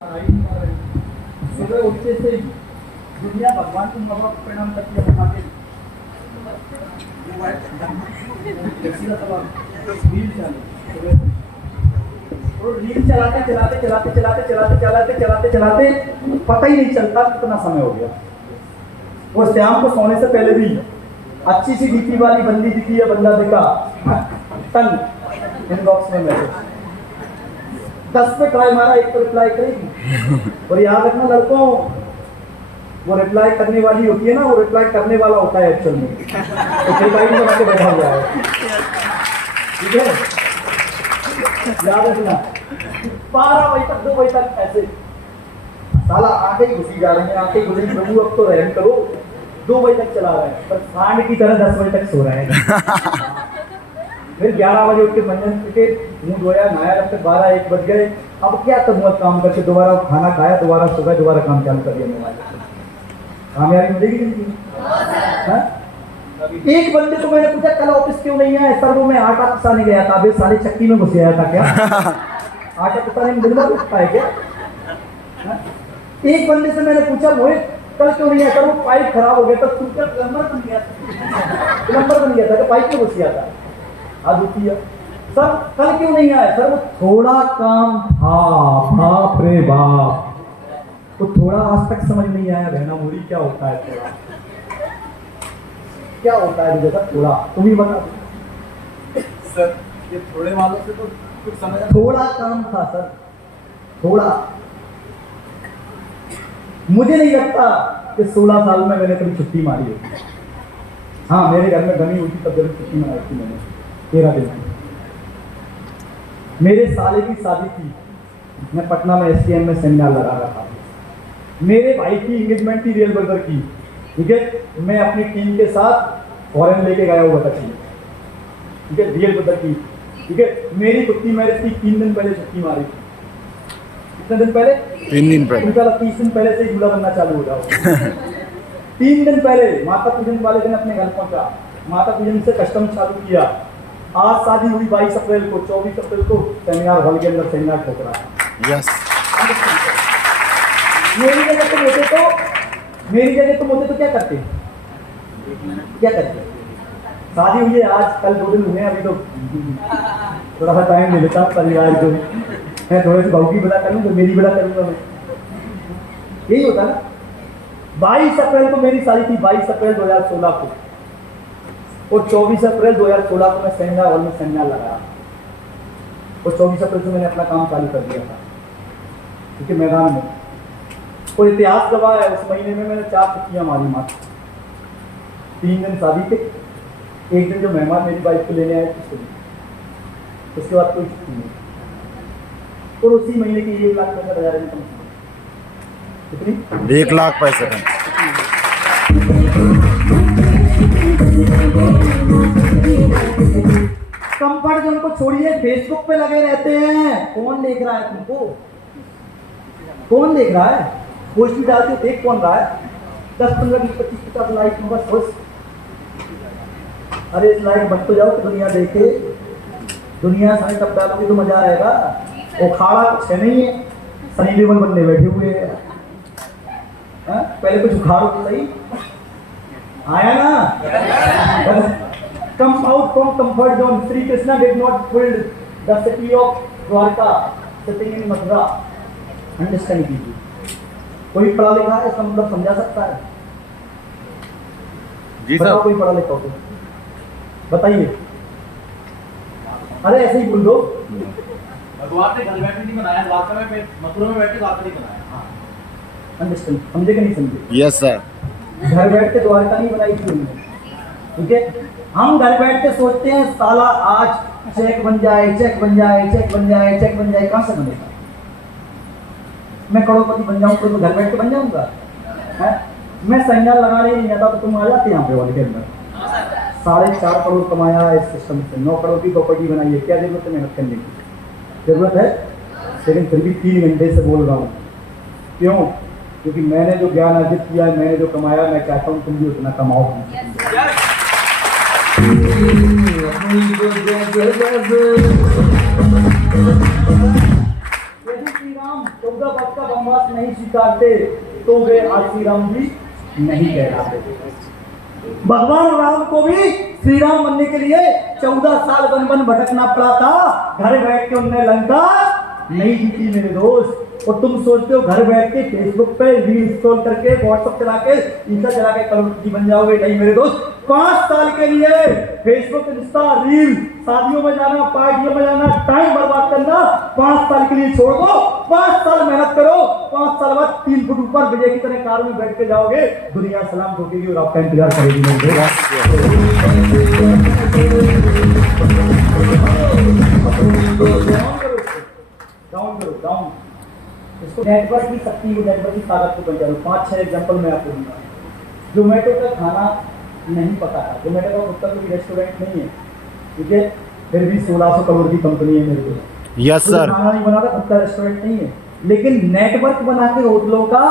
सुबह उठते से दुनिया भगवान को मतलब प्रणाम करती है माँ के रील चलाते चलाते चलाते चलाते चलाते चलाते चलाते चलाते पता ही नहीं चलता कितना समय हो गया। और शाम को सोने से पहले भी अच्छी सी डीपी वाली बंदी दिखी है, बंदा दिखा टन इनबॉक्स में मैसेज 10 पे ट्राई मारा, एक तो रिप्लाई करेगी। और याद रखना लड़कों, वो रिप्लाई करने वाली होती है ना, वो रिप्लाई करने वाला होता है एक्चुअल में, तो रिप्लाई में बना के बैठा हुआ है। ठीक है, याद रखना 12 बजे तक 2 बजे तक ऐसे साला आंखें ही घुसी जा रही हैं, आंखें घुसी, प्रभु अब तो रहम करो। 2 बजे तक चला रहा है, पर सांड की तरह 10 बजे तक सो रहा है। फिर 11 बजे उठ के मंजन के मुंह धोया, नहाया, जब तक 12-1 बज गए। अब क्या करूँगा, काम करके दोबारा खाना खाया, दोबारा सो गए, दोबारा काम चालू कर दिया मोबाइल। कामयाबी मिलेगी जिंदगी में। एक बंदे को मैंने पूछा कल ऑफिस क्यों नहीं आया, सर वो मैं आटा पिसाने गया था। अबे साले चक्की में घुस गया था क्या? आटा पिसाने में दिन भर लगता है क्या? एक बंदे से मैंने पूछा मोहित कल क्यों नहीं आया, सर वो पाइप खराब हो गया था, प्लम्बर बन गया था, पाइप में घुस गया था। आदित्य सर कल क्यों नहीं आया, सर वो थोड़ा काम था। बाप रे बाप, तो थोड़ा आज तक समझ नहीं आया रहना मुरी क्या होता है, थोड़ा क्या होता है मुझे सर थोड़ा, तुम ही बता दो सर। ये थोड़े वालों से तो कुछ समझ। थोड़ा काम था सर, थोड़ा। मुझे नहीं लगता कि 16 साल में मैंने कभी छुट्टी मारी है। हाँ, मेरे घर में गमी हुई थी तब जब छुट्टी मारी थी मैंने 13 दिन की। मेरे साले की शादी थी, मैं पटना में STM में सेमिनार लगा रहा था। मेरे भाई की इंगेजमेंट थी रियल ब्रदर की। ठीक है, मैं अपनी टीम के साथ फॉरेन लेके गया हुआ था टीम। ठीक है, रियल ब्रदर की। ठीक है, मेरी छुट्टी मैरिज थी 3 दिन पहले छुट्टी मारी थी। कितने दिन पहले? 3 दिन पहले। उनका 30 दिन पहले से ही दूल्हा बनना चालू हो जाओ। 3 दिन पहले माता पूजन वाले दिन अपने घर पहुंचा, माता पूजन से कस्टम चालू किया। आज शादी हुई 22 अप्रैल को, 24 अप्रैल को सेमिनार हॉल के अंदर सेमिनार ठोक रहा है। यस। मेरी जगह तुम होते तो क्या करते? क्या करते? शादी हुई है आज, कल 2 दिन हुए हैं, अभी तो थोड़ा सा टाइम ले लेता हूँ परिवार को। मैं थोड़े से बहू की बड़ा करूँ तो मेरी बड़ा करूँगा मैं, यही होता ना। 22 अप्रैल को मेरी शादी थी, 22 अप्रैल 2016 को, और 24 अप्रैल 2016 को मैं सेमिनार हॉल में सेमिनार लगाया। और 24 अप्रैल से मैंने अपना काम चालू कर दिया था, क्योंकि मैदान में। और इतिहास गवाह है, उस महीने में मैंने 4 छुट्टियाँ मारी मात्र। 3 दिन शादी थे, 1 दिन जो मेहमान मेरी बाइक को लेने आए थे, उसके बाद कोई छुट्टी नहीं। और उसी महीने की 1,65,000 इनकम। कितनी? 1,65,000। कंफर्ट जोन को छोड़िए, फेसबुक पे लगे रहते हैं। कौन देख रहा है तुमको? कौन देख रहा है? पोस्ट भी डालते हो, देख कौन रहा है? 10, 15, 20, 25, 50 लाइक में बस। अरे इस लाइक बट तो जाओ कि दुनिया देखे। दुनिया सारे तब डालोगे तो मजा आएगा। वो खाड़ा कुछ है नहीं है, सही लेवल बनने बैठे हुए हैं। पहले कुछ उखाड़ो तो सही, आया ना? Come out from comfort zone. Sri Krishna did not build the city of Dwarka sitting in Mathura. Understand कीजिए। कोई पढ़ा लिखा है इसका मतलब समझा सकता है? जी बताओ, सर। कोई पढ़ा लिखा हो तो बताइए। अरे ऐसे ही बोल दो। भगवान ने घर बैठे नहीं बनाया, द्वारका में मथुरा में बैठ के द्वारका नहीं बनाया। अंडरस्टैंड, समझे कि नहीं समझे? Yes sir. घर बैठ के द्वारका नहीं बनाई थी उन्होंने। ठीक है, हम घर बैठ के सोचते हैं साला आज चेक बन जाए, चेक बन जाए, चेक बन जाए, चेक बन जाए। कहां से बनेगा? मैं करोड़पति बन जाऊं तो घर बैठ के बन जाऊंगा? मैं सेमिनार लगाने नहीं आता तो तुम आ जाते यहाँ पे वाले के अंदर। 4.5 करोड़ कमाया इस सिस्टम से, 9 करोड़ की प्रॉपर्टी बनाई है। क्या जरूरत है मेहनत करने की? जरूरत है, लेकिन फिर भी 3 घंटे से बोल रहा हूँ। क्यों? क्योंकि मैंने जो ज्ञान अर्जित किया है, मैंने जो कमाया, मैं चाहता हूँ तुम भी उतना कमाओ। श्री राम 14 वर्ष का वनवास नहीं स्वीकारते तो वे आज श्री राम जी नहीं कहलाते। भगवान राम को भी श्री राम बनने के लिए 14 साल वन वन भटकना पड़ा था। घर बैठ के उनने लंका नहीं जीती मेरे दोस्त। और तुम सोचते हो घर बैठ के फेसबुक पे रील स्क्रॉल करके व्हाट्सएप चला के इंस्टा चला के करोड़पति बन जाओगे? नहीं मेरे दोस्त। 5 साल के लिए फेसबुक, इंस्टा, रील, शादियों में जाना, पार्टियों में जाना, टाइम बर्बाद करना 5 साल के लिए छोड़ दो। 5 साल मेहनत करो, 5 साल बाद 3 फुट ऊपर विजय की तरह कार में बैठ के जाओगे, दुनिया सलाम ठोकेगी और आपका इंतजार करेगी। डाउन करो, डाउन। इसको नेटवर्क की शक्ति को, नेटवर्क की ताकत को पहचानो। 5-6 एग्जांपल मैं आपको दूंगा। जोमेटो का खाना नहीं पता था। जोमेटो का खुद का कोई रेस्टोरेंट नहीं है, ठीक है, फिर भी 1600 करोड़ की कंपनी है मेरे को। Yes sir. खाना नहीं बनाता, खुद का रेस्टोरेंट नहीं है, लेकिन नेटवर्क बना के होटलों का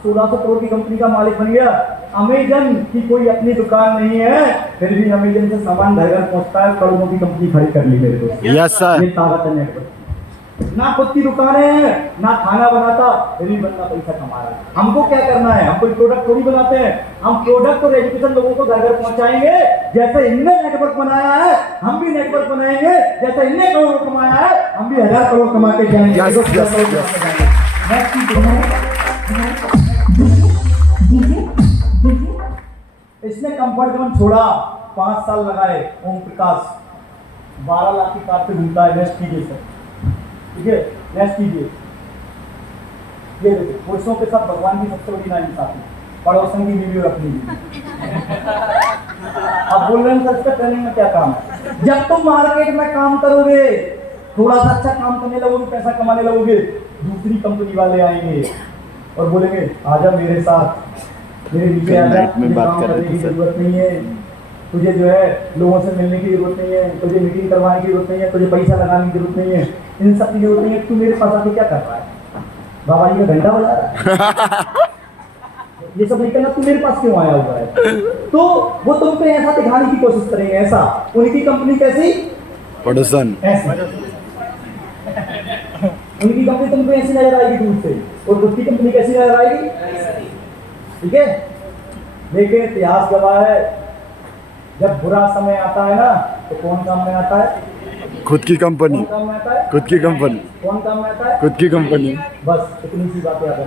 1600 करोड़ की कंपनी का मालिक बन गया। अमेजन की कोई अपनी दुकान नहीं है, फिर भी अमेजन से सामान घर घर पहुंचता है, करोड़ों की कंपनी खड़ी कर ली मेरे को। Yes sir. ये ताकत है नेटवर्क। ना खुद की दुकानें हैं, ना खाना बनाता, फिर भी बंदा पैसा कमा रहा है। हमको क्या करना है? हम कोई प्रोडक्ट थोड़ी बनाते हैं, हम प्रोडक्ट और एजुकेशन लोगों को घर घर पहुंचाएंगे। जैसे इनने नेटवर्क बनाया है, हम भी नेटवर्क बनाएंगे। जैसे इनने करोड़ कमाया है, हम भी 1000 करोड़ कमा के जाएंगे। इसने कंफर्ट जोन छोड़ा, 5 साल लगाए। ओम प्रकाश 12 लाख की कार पे घूमता है। नेक्स्ट कीजिए सर, ठीक है, नेक्स्ट कीजिए। ये देखिए, पुरुषों के साथ भगवान की सबसे बड़ी नाइंसाफी, पड़ोसन की वीडियो रखनी। अब बोल रहे हैं सर इसका ट्रेनिंग में क्या काम है? जब तुम मार्केट में काम करोगे, थोड़ा सा अच्छा काम करने लगोगे, पैसा कमाने लगोगे, दूसरी कंपनी वाले आएंगे और बोलेंगे आजा मेरे साथ, मेरे नीचे आजा, तुझे काम करने की जरूरत नहीं है, तुझे जो है लोगों से मिलने की जरूरत नहीं है, तुझे मीटिंग करवाने की जरूरत नहीं है, तुझे पैसा लगाने की जरूरत नहीं है, इन सब की जरूरत नहीं है। तू मेरे पास आके क्या कर रहा है? बाबा जी का घंटा बजा रहा है। ये सब नहीं करना, तू मेरे पास क्यों आया हुआ है? तो वो तुम पे ऐसा दिखाने की कोशिश करेंगे, ऐसा। उनकी कंपनी कैसी? पड़ोसन। ऐसी। उनकी कंपनी तुम पे ऐसी नजर आएगी दूर से, और खुद की कंपनी कैसी नजर आएगी? ठीक है, लेकिन इतिहास गवाह है, जब बुरा समय आता है ना, तो कौन काम में आता है? खुद की कंपनी। कौन काम में आता है? खुद की कंपनी। कौन काम में आता है? खुद की कंपनी। बस इतनी सी बात याद है।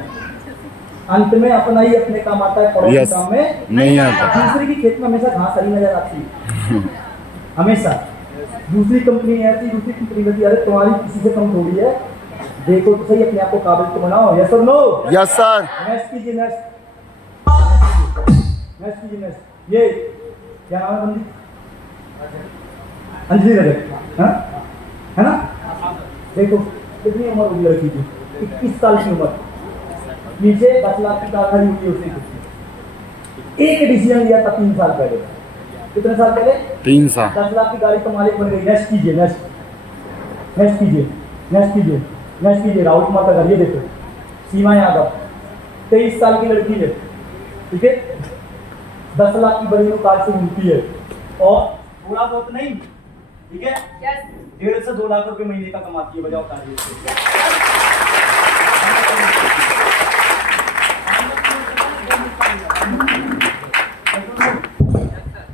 अंत में अपना ही अपने काम आता है, पड़ोसी Yes. काम में नहीं आता। दूसरे की खेत में हमेशा घास हरी नजर आती है, हमेशा। दूसरी कंपनी ऐसी, दूसरी कंपनी में अरे तुम्हारी किसी से कम थोड़ी है, देखो तो सही, अपने आप को काबिल तो बनाओ। यस और नो? Yes sir. नेक्स्ट कीजिए, नेक्स्ट कीजिए, नेक्स्ट। ये क्या नाम है बंदी? अंजलि रजक, हाँ? है ना? देखो कितनी उम्र होगी लड़की की? 21 साल की उम्र। नीचे 10 लाख की कार खड़ी हुई उसने। एक डिसीजन लिया था 3 साल पहले। कितने साल पहले? 3 साल। 10 लाख की गाड़ी तो मालिक बन गई। नेक्स्ट कीजिए, नेक्स्ट कीजिए, नेक्स्ट कीजिए, नेक्स्ट कीजिए। राहुल कुमार का घर, ये देखो, सीमा यादव 23 साल की लड़की है, ठीक है, 10 लाख की बड़ी कार से मिलती है, और थोड़ा बहुत नहीं, ठीक है, 1.5 से 2 लाख रुपए महीने का कमाती है। बजाओ तालियां।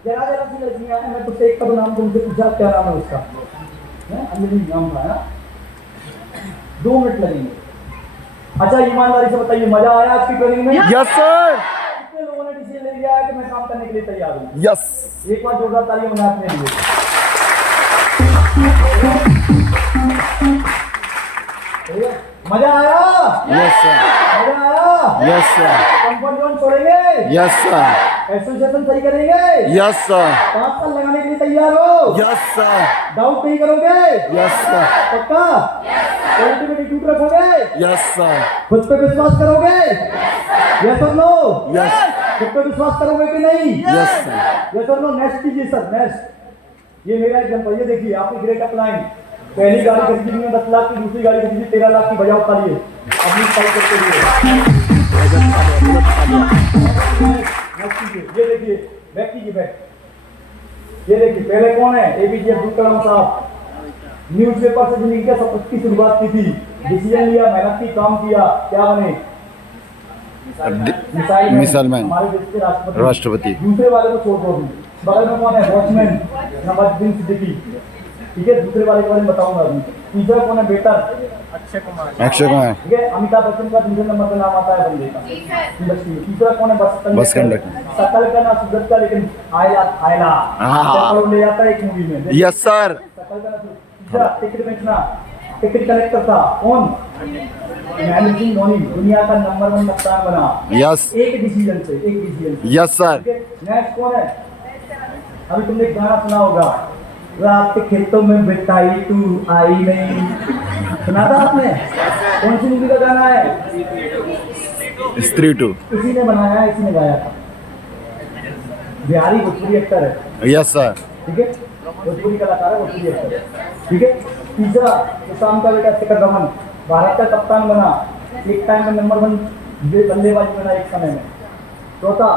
जरा जरा सी लड़कियां हैं, मैं तुझसे एक का नाम तुमसे पूछा, क्या नाम है उसका? अंजलि नाम था ना? 2 मिनट लगेंगे। अच्छा ईमानदारी से बताइए, मजा आया आज की ट्रेनिंग में? Yes sir. कितने लोगों ने डिसीजन ले लिया है कि मैं काम करने के लिए तैयार हूँ? यस। एक बार जोरदार तालियां बजा अपने लिए। मजा आया? Yes sir. मजा आया? Yes sir. कंफर्ट जोन छोड़ेंगे? Yes sir. एसोसिएशन सही करेंगे? Yes sir. 5 साल लगाने के लिए तैयार हो? Yes sir. डाउट नहीं करोगे? Yes sir. पक्का? क्वालिटी में एटीट्यूड रखोगे? Yes sir. खुद पे विश्वास करोगे? यस और नो? यस। खुद पे विश्वास करोगे कि नहीं? Yes sir. यस और नो? नेक्स्ट कीजिए सर, नेक्स्ट। ये मेरा एग्जांपल, ये देखिए, आपकी ग्रेट अपलाइन। पहली गाड़ी खरीदी में 10 लाख की, दूसरी गाड़ी खरीदी 13 लाख की। बजाओ तालियां अपनी स्टाइल करते हुए। नेक्स्ट कीजिए, ये देखिए, बैक कीजिए, बैक। ये देखिए, पहले कौन है? एपीजे अब्दुल कलाम साहब। न्यूज़पेपर से जिंदगी का सफर की शुरुआत की थी। डिसीजन लिया, मेहनत की, काम किया, क्या बने? Missile man. हमारे देश के राष्ट्रपति। दूसरे वाले को छोड़ दो, बगल में कौन है? वॉचमैन नवाजुद्दीन सिद्दीकी। ठीक है, दूसरे वाले के बारे में बताऊंगा अभी। तीसरा कौन है? बेटा अक्षय कुमार। ठीक है, अमिताभ बच्चन का दूसरे नंबर का नाम आता है बंदे का इंडस्ट्री में। तीसरा कौन है? Bus conductor. सकल का ना सूरत का, लेकिन आयला आयला ले जाता है एक मूवी में। Yes sir. सकल का ना तीसरा टिकट बेचना, टिकट कलेक्टर था कौन? महेंद्र सिंह धोनी, दुनिया का नंबर 1 कप्तान बना। यस। एक डिसीजन से। Yes sir. नेक्स्ट कौन है? अभी तुमने एक गाना सुना होगा, रात के खेतों में बिताई तू आई नहीं, सुना था आपने? कौन सी मूवी का गाना है? स्त्री 2। इसी ने बनाया है, इसी ने गाया था। बिहारी भोजपुरी एक्टर है। Yes sir. ठीक है, भोजपुरी कलाकार है, भोजपुरी एक्टर है। ठीक है। तीसरा सुशांत का बेटा शिखर धवन, भारत का कप्तान बना, एक टाइम में नंबर 1 बल्लेबाजी बना एक समय में। चौथा,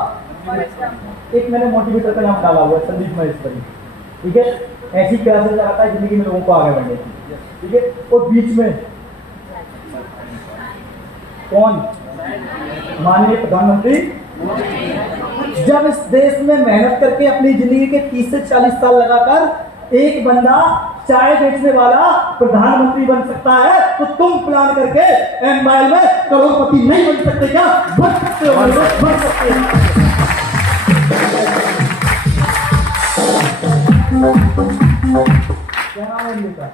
एक मैंने मोटिवेटर का नाम डाला हुआ है, संदीप महेश्वरी। ठीक है, ऐसी क्लासेस लगाता है जिंदगी में लोगों को आगे बढ़ने की। ठीक है, और बीच में कौन? माननीय प्रधानमंत्री। जब इस देश में मेहनत करके अपनी जिंदगी के 30 से 40 साल लगाकर एक बंदा चाय बेचने वाला प्रधानमंत्री बन सकता है, तो तुम प्लान करके एमआईएल में करोड़पति नहीं बन सकते क्या? बन सकते हो, बन सकते हो। क्या नाम है इनका?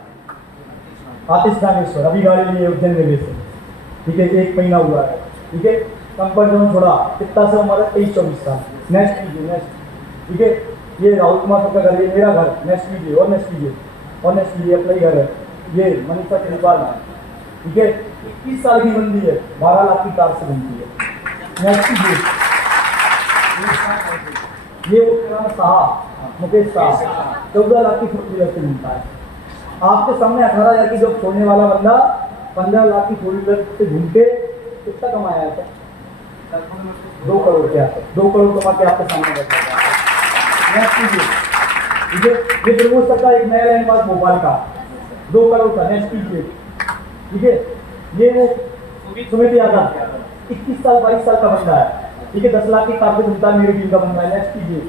आतिश नागेश्वर। अभी गाड़ी लिए उज्जैन रेलवे से। ठीक है, 1 महीना हुआ है। ठीक है, कंफर्ट जोन छोड़ा। कितना से हमारा? 23-24 साल। नेक्स्ट कीजिए, नेक्स्ट। ठीक है, ये राहुल कुमार का घर, ये मेरा घर। नेक्स्ट कीजिए, और नेक्स्ट कीजिए, और नेक्स्ट कीजिए। अपना ही घर है ये, मनीषा त्रिपाल। ठीक है, 21 साल की बंदी है, 12 लाख की कार से बनती है। नेक्स्ट कीजिए, ये वो किराना साहब मुकेश साहब, 14 लाख की फोर्टी से मिलता है। आपके सामने 18,000 की जॉब छोड़ने वाला बंदा 15 लाख की फोर्टी से घूम के कितना कमाया है? 2 करोड़ के आते, 2 करोड़ कमा के आपके सामने बैठा है। नेक्स्ट कीजिए, ठीक है, ये प्रमोद सर का एक नया लाइन पास भोपाल का 2 करोड़ का। नेक्स्ट कीजिए, ठीक है, ये वो सुमित यादव 21 साल 22 साल का बंदा है। ठीक है, 10 लाख की कार से घूमता है, मेरी टीम का बंदा है। नेक्स्ट कीजिए,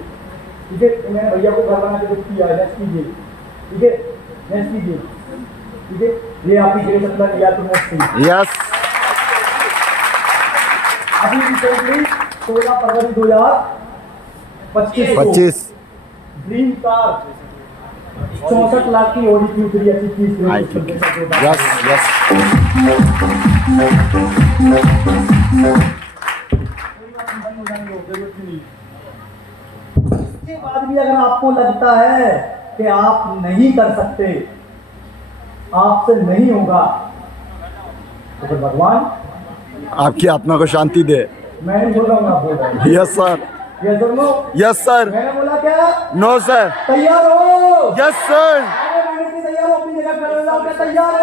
ठीक है, तो मैंने भैया को घर बना के कुछ किया है। नेक्स्ट कीजिए, ठीक है, नेक्स्ट कीजिए, ठीक है, ये आपकी ग्रेस अपना लिया तो नेक्स्ट कीजिए। यस। अभी रिसेंटली 16 फरवरी 2025 ड्रीम कार 64 लाख की ऑडी Q3 अच्छी चीज। Yes yes. इसके बाद भी अगर आपको लगता है कि आप नहीं कर सकते, आपसे नहीं होगा, तो फिर भगवान आपकी आत्मा को शांति दे। मैं नहीं बोल रहा हूँ, आप बोल रहे हैं। Yes sir. यस और नो? Yes sir. मैंने बोला क्या? No sir. तैयार हो? Yes sir. तैयार हो? अपनी जगह खड़े हो जाओ, क्या तैयार हो?